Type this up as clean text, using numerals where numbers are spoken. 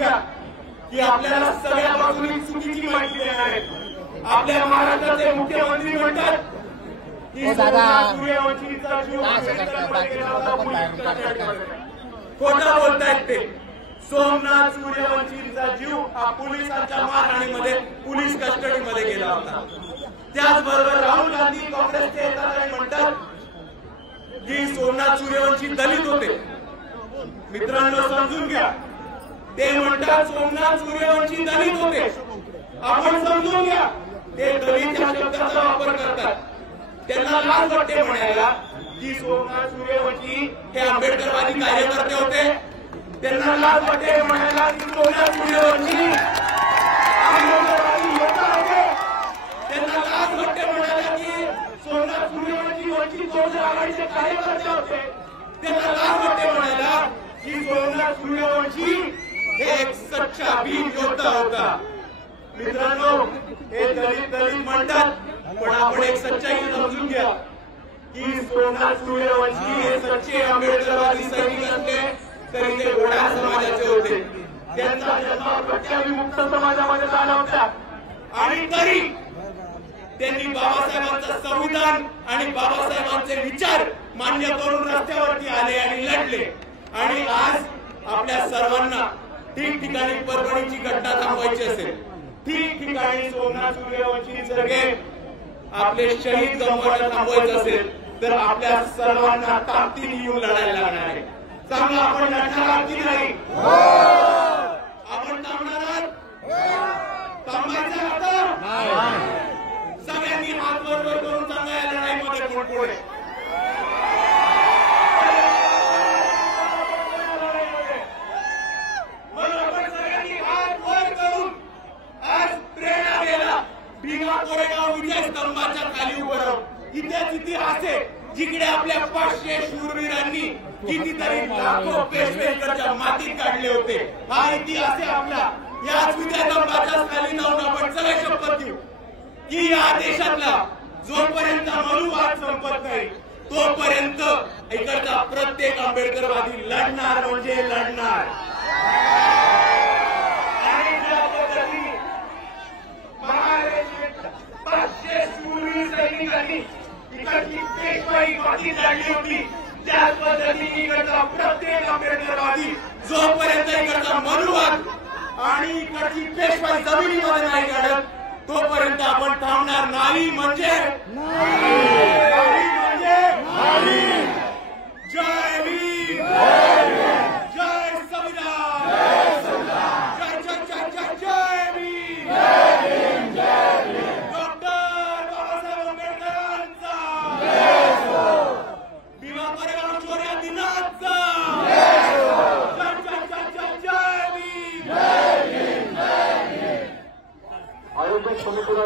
घ्या की आपल्याला सगळ्या बाजूनी चुकीची माहिती देणार आहेत। आपल्या महाराष्ट्राचे मुख्यमंत्री म्हणतात की सूर्यवंशीचा जीव खोटा बोलतायत ते। सोमनाथ सूर्यवंशीचा जीव हा पोलिसांच्या मारहाणीमध्ये पोलीस कस्टडीमध्ये गेला होता। त्याचबरोबर राहुल गांधी काँग्रेसचे नेते म्हणतात की सोमनाथ सूर्यवंशी दलित होते। मित्रांनो समजून घ्या, ते म्हणतात सोमनाथ सूर्यवंशी दलित होते। आपण समजून घ्या, ते दलित या शब्दाचा वापर करतात। त्यांना लाज वाटते म्हणायला की सोमनाथ सूर्यवंशी हे आंबेडकरवादी कार्यकर्ते होते। त्यांना लाज वाटते म्हणायला की सोमनाथ सूर्यवंशी आंबेडकरवादी योद्धा होते। त्यांना लाज वाटते म्हणायला की सोमनाथ सूर्यवंशी वंचित बहुजन आघाडीचे कार्यकर्ते होते। त्यांना लाज वाटते म्हणायला की सोमनाथ सूर्यवंशी हे एक सच्चा वीर योद्धा होता। मित्रांनो, हे दलित म्हणतात, पण आपण एक सच्चाई समजून घ्या की सोमनाथ सूर्यवंशी हे सच्चे आंबेडकरवादी सैनिक असले तरी ते घोड्या समाजाचे होते। त्यांचा जन्म प्रत्याविमुक्त समाजामध्ये झाला होता आणि तरी त्यांनी बाबासाहेबांचं संविधान आणि बाबासाहेबांचे विचार मान्य करून रस्त्यावरती आले आणि लढले। आणि आज आपल्या सर्वांना ठिकठिकाणी परभणीची घटना थांबवायची असेल, ठिकठिकाणी सोमनाथ सूर्यवंशी सारखे आपले शहीद गमवायला थांबवायचं असेल तर आपल्या सर्वांना ताकदीने येऊन लढायला लागणार आहे। चांगला आपण लढणार आहात की नाही? आपण थांबणार आहात? थांबायचं आता सगळ्यांनी हात वर करून सांगा या लढाईमध्ये कोण कोण आहे। भीमा कोरेगाव विजय स्तंभाच्या खाली उभं राहून इतिहास इतिहास आहे, जिकडे आपल्या 500 शूरवीरांनी कितीतरी लाखो पेशवेच्या मातीत काढले होते। हा इतिहास आहे आपला। याच विजय स्तंभाच्या खाली जाऊन आपण सगळे शपथ घेऊ की या देशातला जोपर्यंत मनुवाद संपत नाही तोपर्यंत इकडचा प्रत्येक आंबेडकरवादी लढणार म्हणजे लढणार। इकडची पेशवाई बाकी झाली होती, त्याच पद्धतीने इकडचा प्रत्येक आंबेडकरवादी जोपर्यंत इकडचा मनुवाद आणि इकडची पेशवाई जमिनीमध्ये नाही काढत तोपर्यंत आपण थांबणार नाही म्हणजे जय भीम, जय संविधान, जय जय जय जय जय भीम, आयोजक समितीला